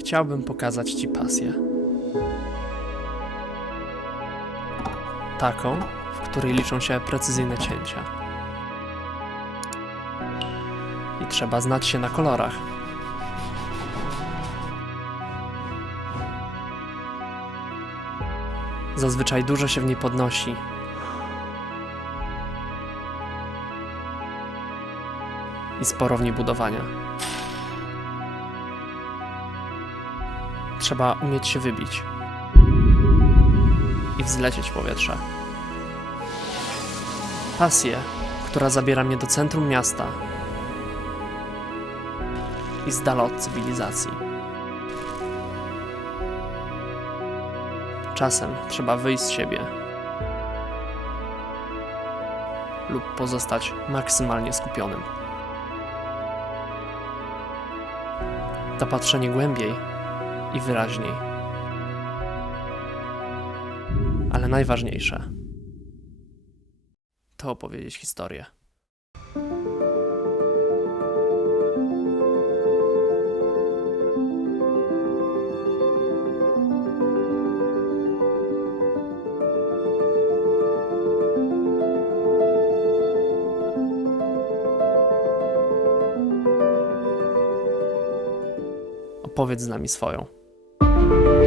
Chciałbym pokazać Ci pasję. Taką, w której liczą się precyzyjne cięcia. I trzeba znać się na kolorach. Zazwyczaj dużo się w niej podnosi. I sporo w niej budowania. Trzeba umieć się wybić i wzlecieć w powietrze. Pasję, która zabiera mnie do centrum miasta i z dala od cywilizacji. Czasem trzeba wyjść z siebie lub pozostać maksymalnie skupionym. To patrzenie głębiej i wyraźniej. Ale najważniejsze to opowiedzieć historię. Opowiedz z nami swoją. thank you